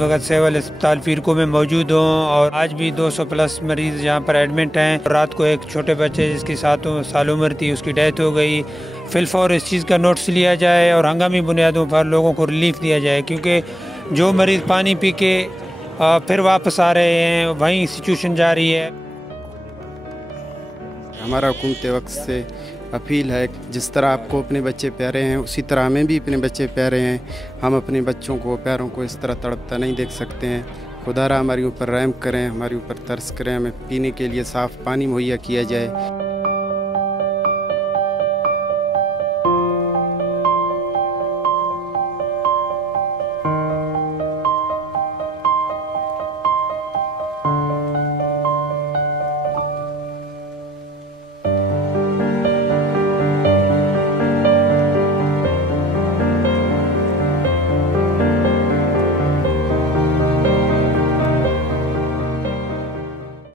वक्त सिविल अस्पताल फीरको में मौजूद हूँ और आज भी 200 प्लस मरीज यहाँ पर एडमिट हैं। रात को एक छोटे बच्चे जिसकी 7 साल उम्र थी उसकी डेथ हो गई। फिलफौर इस चीज़ का नोटिस लिया जाए और हंगामी बुनियादों पर लोगों को रिलीफ दिया जाए, क्योंकि जो मरीज़ पानी पी के फिर वापस आ रहे हैं वहीं सिचुएशन जारी है। हमारा हुकूमत वक्त से अपील है, जिस तरह आपको अपने बच्चे प्यारे हैं उसी तरह हमें भी अपने बच्चे प्यारे हैं। हम अपने बच्चों को प्यारों को इस तरह तड़पता नहीं देख सकते हैं। खुदारा हमारे ऊपर रहम करें, हमारे ऊपर तरस करें, हमें पीने के लिए साफ़ पानी मुहैया किया जाए।